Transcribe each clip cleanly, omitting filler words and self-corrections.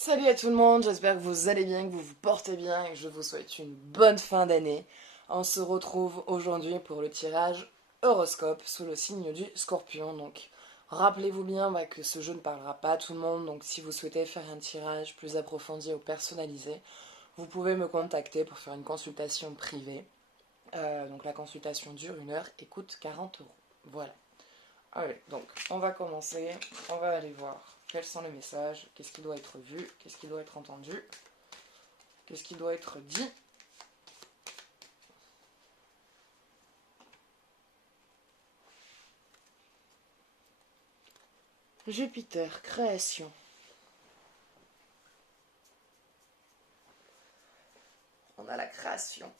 Salut à tout le monde, j'espère que vous allez bien, que vous vous portez bien et que je vous souhaite une bonne fin d'année. On se retrouve aujourd'hui pour le tirage horoscope sous le signe du Scorpion. Donc rappelez-vous bien que ce jeu ne parlera pas à tout le monde, donc si vous souhaitez faire un tirage plus approfondi ou personnalisé, vous pouvez me contacter pour faire une consultation privée. Donc la consultation dure 1 heure et coûte 40 €. Voilà. Allez, donc on va commencer, on va aller voir quels sont les messages, qu'est-ce qui doit être vu, qu'est-ce qui doit être entendu, qu'est-ce qui doit être dit. Jupiter, création. On a la création.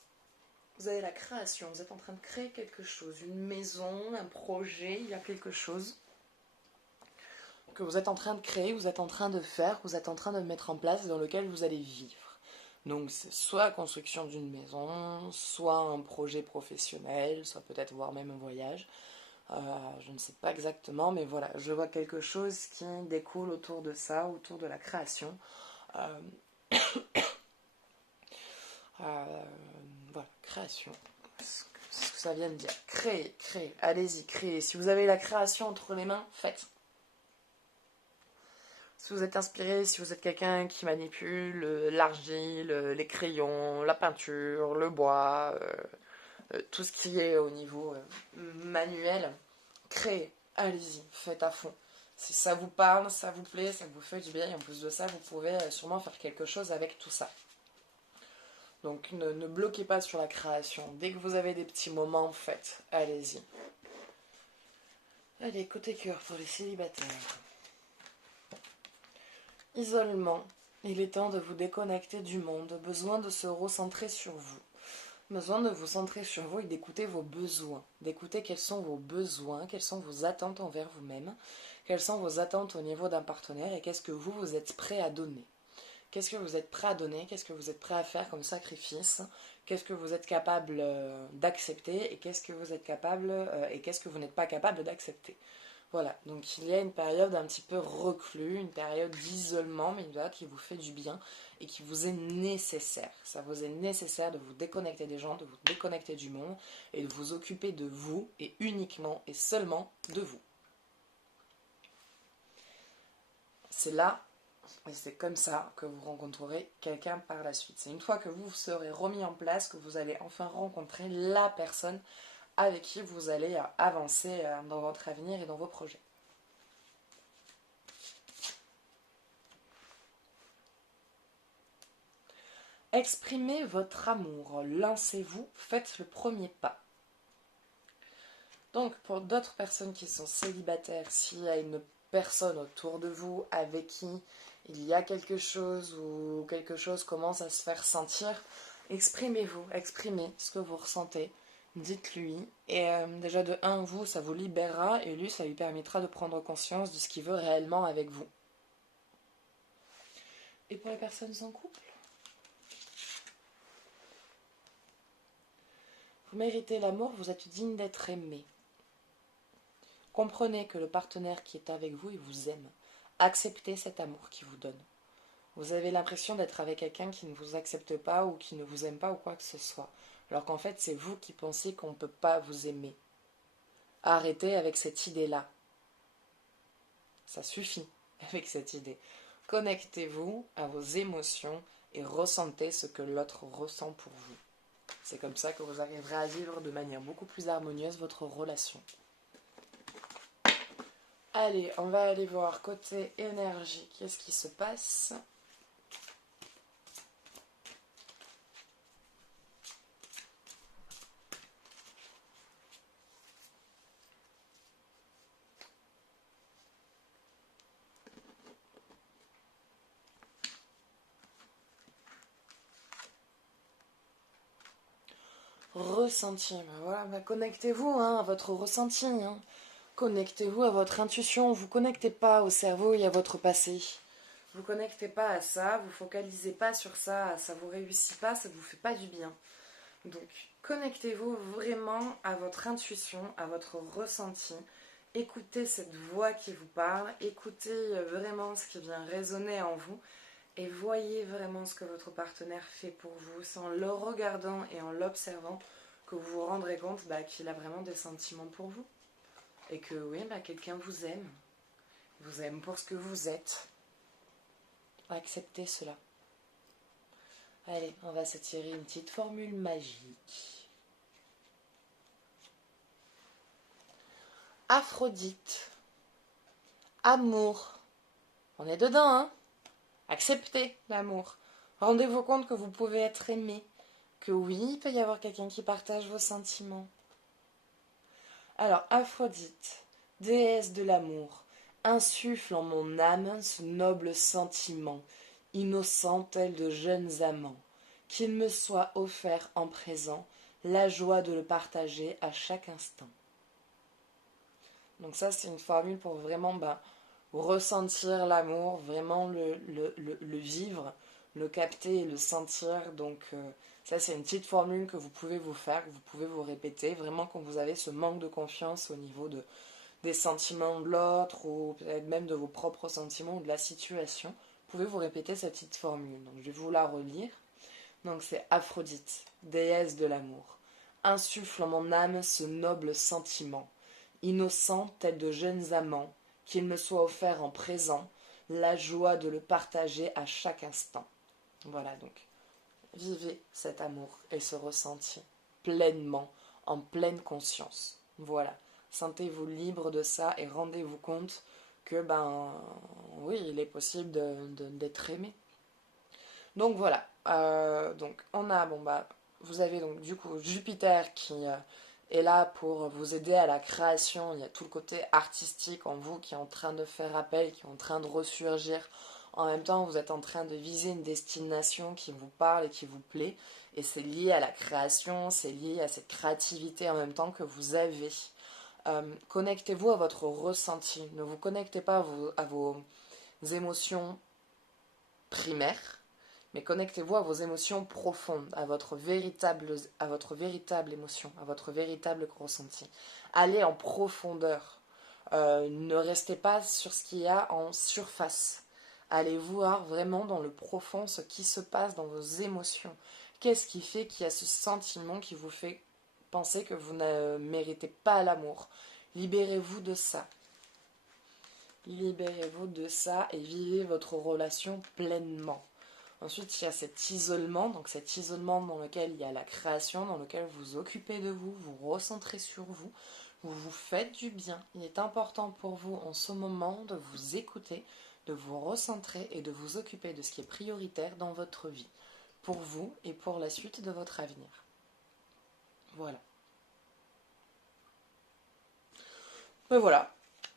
Vous avez la création, vous êtes en train de créer quelque chose, une maison, un projet, il y a quelque chose que vous êtes en train de créer, vous êtes en train de faire, vous êtes en train de mettre en place dans lequel vous allez vivre. Donc c'est soit la construction d'une maison, soit un projet professionnel, soit peut-être voire même un voyage. Je ne sais pas exactement, mais voilà, je vois quelque chose qui découle autour de ça, autour de la création. Euh, voilà, création. Ce que ça vient de dire. Créer, créer, allez-y, créez. Si vous avez la création entre les mains, faites. Si vous êtes inspiré, si vous êtes quelqu'un qui manipule l'argile, les crayons, la peinture, le bois, tout ce qui est au niveau manuel, créez, allez-y, faites à fond. Si ça vous parle, ça vous plaît, ça vous fait du bien, et en plus de ça, vous pouvez sûrement faire quelque chose avec tout ça. Donc ne bloquez pas sur la création. Dès que vous avez des petits moments, faites, allez-y. Allez, côté cœur pour les célibataires. Isolement. Il est temps de vous déconnecter du monde, besoin de se recentrer sur vous. Besoin de vous centrer sur vous et d'écouter vos besoins. D'écouter quels sont vos besoins, quelles sont vos attentes envers vous-même, quelles sont vos attentes au niveau d'un partenaire et qu'est-ce que vous êtes prêt à donner. Qu'est-ce que vous êtes prêt à donner, qu'est-ce que vous êtes prêt à faire comme sacrifice, qu'est-ce que vous êtes capable d'accepter et qu'est-ce que vous êtes capable et qu'est-ce que vous n'êtes pas capable d'accepter. Voilà, donc il y a une période un petit peu reclus, une période d'isolement, mais une période qui vous fait du bien et qui vous est nécessaire. Ça vous est nécessaire de vous déconnecter des gens, de vous déconnecter du monde et de vous occuper de vous et uniquement et seulement de vous. C'est là et c'est comme ça que vous rencontrerez quelqu'un par la suite. C'est une fois que vous serez remis en place que vous allez enfin rencontrer la personne avec qui vous allez avancer dans votre avenir et dans vos projets. Exprimez votre amour, lancez-vous, faites le premier pas. Donc pour d'autres personnes qui sont célibataires, s'il y a une personne autour de vous avec qui il y a quelque chose ou quelque chose commence à se faire sentir, exprimez-vous, exprimez ce que vous ressentez, dites-lui. Et déjà de un, vous, ça vous libérera et lui, ça lui permettra de prendre conscience de ce qu'il veut réellement avec vous. Et pour les personnes en couple, vous méritez l'amour, vous êtes digne d'être aimé. Comprenez que le partenaire qui est avec vous, il vous aime. Acceptez cet amour qu'il vous donne. Vous avez l'impression d'être avec quelqu'un qui ne vous accepte pas ou qui ne vous aime pas ou quoi que ce soit. Alors qu'en fait, c'est vous qui pensez qu'on ne peut pas vous aimer. Arrêtez avec cette idée-là. Ça suffit avec cette idée. Connectez-vous à vos émotions et ressentez ce que l'autre ressent pour vous. C'est comme ça que vous arriverez à vivre de manière beaucoup plus harmonieuse votre relation. Allez, on va aller voir côté énergie, qu'est-ce qui se passe. Ressenti, voilà, connectez-vous à votre ressenti. Connectez-vous à votre intuition, vous connectez pas au cerveau et à votre passé. Vous connectez pas à ça, vous focalisez pas sur ça, ça vous réussit pas, ça vous fait pas du bien. Donc, connectez-vous vraiment à votre intuition, à votre ressenti. Écoutez cette voix qui vous parle, écoutez vraiment ce qui vient résonner en vous et voyez vraiment ce que votre partenaire fait pour vous. C'est en le regardant et en l'observant que vous vous rendrez compte qu'il a vraiment des sentiments pour vous. Et que oui, quelqu'un vous aime pour ce que vous êtes. Acceptez cela. Allez, on va se tirer une petite formule magique. Aphrodite. Amour. On est dedans, hein? Acceptez l'amour. Rendez-vous compte que vous pouvez être aimé. Que oui, il peut y avoir quelqu'un qui partage vos sentiments. Alors, Aphrodite, déesse de l'amour, insuffle en mon âme ce noble sentiment, innocent tel de jeunes amants, qu'il me soit offert en présent la joie de le partager à chaque instant. Donc ça, c'est une formule pour vraiment ressentir l'amour, vraiment le vivre, le capter et le sentir. Donc ça, c'est une petite formule que vous pouvez vous faire, que vous pouvez vous répéter, vraiment quand vous avez ce manque de confiance au niveau des sentiments de l'autre ou peut-être même de vos propres sentiments ou de la situation. Vous pouvez vous répéter cette petite formule. Donc je vais vous la relire. Donc c'est Aphrodite, déesse de l'amour. Insuffle en mon âme ce noble sentiment, innocent tel de jeunes amants, qu'il me soit offert en présent la joie de le partager à chaque instant. Voilà, donc vivez cet amour et ce ressenti pleinement, en pleine conscience. Voilà, sentez-vous libre de ça et rendez-vous compte que oui, il est possible d'être aimé. Donc voilà, donc on a vous avez donc du coup Jupiter qui est là pour vous aider à la création. Il y a tout le côté artistique en vous qui est en train de faire appel, qui est en train de ressurgir. En même temps, vous êtes en train de viser une destination qui vous parle et qui vous plaît. Et c'est lié à la création, c'est lié à cette créativité en même temps que vous avez. Connectez-vous à votre ressenti. Ne vous connectez pas à vos émotions primaires, mais connectez-vous à vos émotions profondes, à votre véritable émotion, à votre véritable ressenti. Allez en profondeur. Ne restez pas sur ce qu'il y a en surface. Allez voir vraiment dans le profond ce qui se passe dans vos émotions. Qu'est-ce qui fait qu'il y a ce sentiment qui vous fait penser que vous ne méritez pas l'amour? Libérez-vous de ça. Libérez-vous de ça et vivez votre relation pleinement. Ensuite, il y a cet isolement, donc cet isolement dans lequel il y a la création, dans lequel vous vous occupez de vous, vous recentrez sur vous, vous vous faites du bien. Il est important pour vous en ce moment de vous écouter, de vous recentrer et de vous occuper de ce qui est prioritaire dans votre vie, pour vous et pour la suite de votre avenir. Voilà. Ben voilà.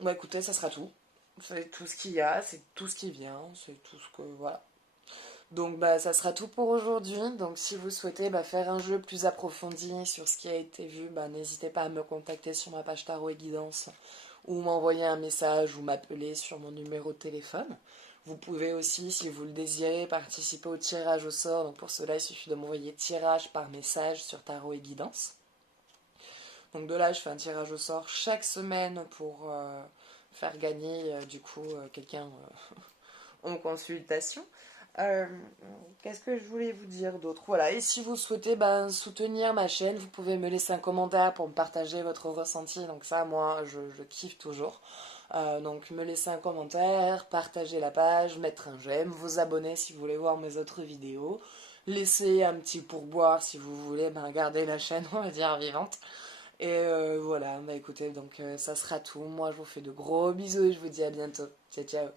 Écoutez, ça sera tout. C'est tout ce qu'il y a, c'est tout ce qui vient, c'est tout ce que... Voilà. Donc ça sera tout pour aujourd'hui. Donc si vous souhaitez faire un jeu plus approfondi sur ce qui a été vu, n'hésitez pas à me contacter sur ma page Tarot et Guidance ou m'envoyer un message ou m'appeler sur mon numéro de téléphone. Vous pouvez aussi, si vous le désirez, participer au tirage au sort. Donc pour cela, il suffit de m'envoyer tirage par message sur Tarot et Guidance. Donc de là, je fais un tirage au sort chaque semaine pour faire gagner quelqu'un en consultation. Qu'est-ce que je voulais vous dire d'autre? Voilà, et si vous souhaitez soutenir ma chaîne, vous pouvez me laisser un commentaire pour me partager votre ressenti. Donc ça, moi, je kiffe toujours. Donc me laisser un commentaire, partager la page, mettre un j'aime, vous abonner si vous voulez voir mes autres vidéos, laisser un petit pourboire si vous voulez garder la chaîne, on va dire, vivante. Et voilà, écoutez, donc ça sera tout. Moi, je vous fais de gros bisous et je vous dis à bientôt. Ciao, ciao.